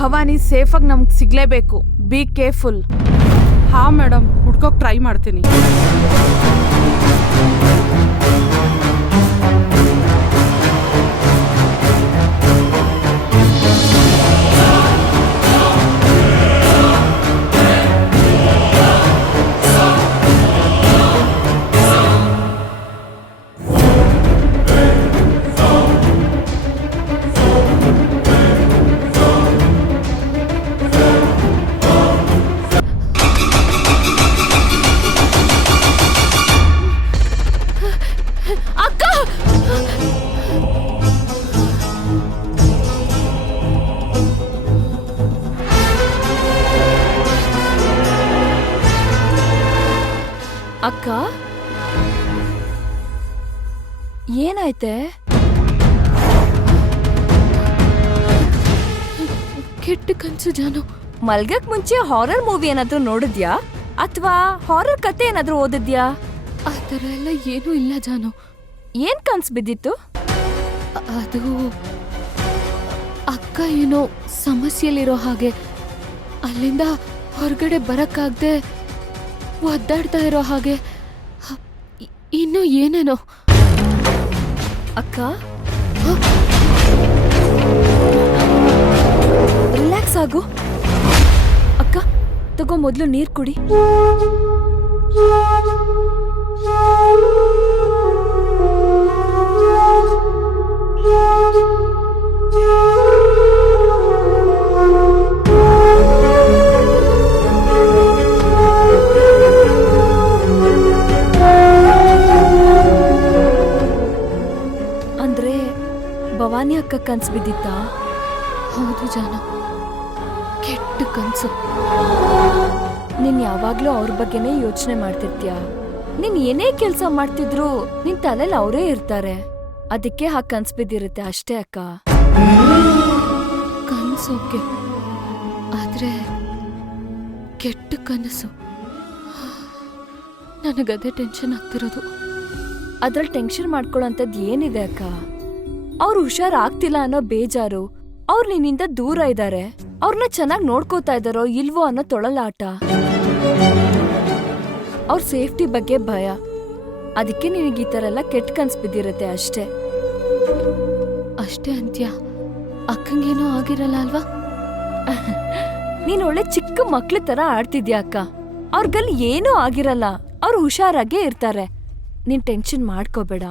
ಭವಾನಿ ಸೇಫಾಗಿ ನಮ್ಗೆ ಸಿಗ್ಲೇಬೇಕು. Be careful. ಹಾ ಮೇಡಮ್, ಹುಡ್ಕೋಕ್ ಟ್ರೈ ಮಾಡ್ತೀನಿ. ಅಕ್ಕ, ಏನಾಯ್ತೆ? ಕೆಟ್ಟ ಕನ್ಸು ಜಾನು. ಮಲ್ಗಕ್ ಮುಂಚೆ ಹಾರರ್ ಮೂವಿ ಏನಾದ್ರೂ ನೋಡಿದ್ಯಾ ಅಥವಾ ಹಾರರ್ ಕತೆ ಏನಾದ್ರೂ ಓದಿದ್ಯಾ? ಆ ಥರ ಎಲ್ಲ ಏನೂ ಇಲ್ಲ ಜಾನು. ಏನ್ ಕನ್ಸ್ ಬಿದ್ದಿತ್ತು? ಅದು ಅಕ್ಕ ಏನೋ ಸಮಸ್ಯೆಲಿರೋ ಹಾಗೆ, ಅಲ್ಲಿಂದ ಹೊರಗಡೆ ಬರಕ್ಕಾಗ್ದೆ ಒದ್ದಾಡ್ತಾ ಇರೋ ಹಾಗೆ, ಇನ್ನು ಏನೇನೋ. ಅಕ್ಕ, ರಿಲ್ಯಾಕ್ಸ್ ಆಗು. ಅಕ್ಕ ತಗೋ, ಮೊದ್ಲು ನೀರ್ ಕುಡಿ. ಅಂದ್ರೆ ಭವಾನಿ ಅಕ್ಕ ಕನ್ಸ್ ಬಿದ್ದಿತ್ತಾ? ಹೌದು ಜಾನು, ಕೆಟ್ಟ ಕನ್ಸು. ನೀನ್ ಯಾವಾಗ್ಲೂ ಅವ್ರ ಬಗ್ಗೆನೇ ಯೋಚನೆ ಮಾಡ್ತಿರ್ತೀಯ. ನೀನ್ ಏನೇ ಕೆಲ್ಸ ಮಾಡ್ತಿದ್ರು ನಿನ್ ತಲೆಯಲ್ಲಿ ಅವರೇ ಇರ್ತಾರೆ. ಅದಕ್ಕೆ ಹಾಗೆ ಕನ್ಸ್ ಬಿದ್ದಿರುತ್ತೆ ಅಷ್ಟೇ ಅಕ್ಕ. ಕನ್ಸೋಕೆ, ಆದ್ರೆ ಕೆಟ್ಟ ಕನಸು. ನನಗದೇ ಟೆನ್ಷನ್ ಆಗ್ತಿರೋದು. ಅದ್ರಲ್ಲಿ ಟೆನ್ಷನ್ ಮಾಡ್ಕೊಳ್ಳೋಂಥದ್ದು ಏನಿದೆ ಅಕ್ಕ? ಅವ್ರು ಹುಷಾರಾಗ್ತಿಲ್ಲ ಅನ್ನೋ ಬೇಜಾರು, ಅವ್ರು ನಿನ್ನಿಂದ ದೂರ ಇದ್ದಾರೆ, ಅವ್ರನ್ನ ಚೆನ್ನಾಗಿ ನೋಡ್ಕೋತಾ ಇದ್ದಾರೋ ಇಲ್ವೋ ಅನ್ನೋ ತೊಳಲಾಟ, ಅವ್ರ ಸೇಫ್ಟಿ ಬಗ್ಗೆ ಭಯ. ಅದಕ್ಕೆ ನಿನಗೆ ಈ ಥರ ಎಲ್ಲ ಕೆಟ್ಟ ಕನ್ಸ್ ಬಿದ್ದಿರುತ್ತೆ ಅಷ್ಟೇ. ಅಷ್ಟೇ ಅಂತ್ಯ? ಅಕ್ಕಂಗೇನೋ ಆಗಿರಲ್ಲ ಅಲ್ವಾ? ನೀನ್ ಒಳ್ಳೆ ಚಿಕ್ಕ ಮಕ್ಳ ತರ ಆಡ್ತಿದ್ಯಾ ಅಕ್ಕ. ಅವ್ರಿಗಲ್ಲಿ ಏನೂ ಆಗಿರಲ್ಲ, ಅವ್ರು ಹುಷಾರಾಗೇ ಇರ್ತಾರೆ. ನೀನ್ ಟೆನ್ಷನ್ ಮಾಡ್ಕೋಬೇಡ.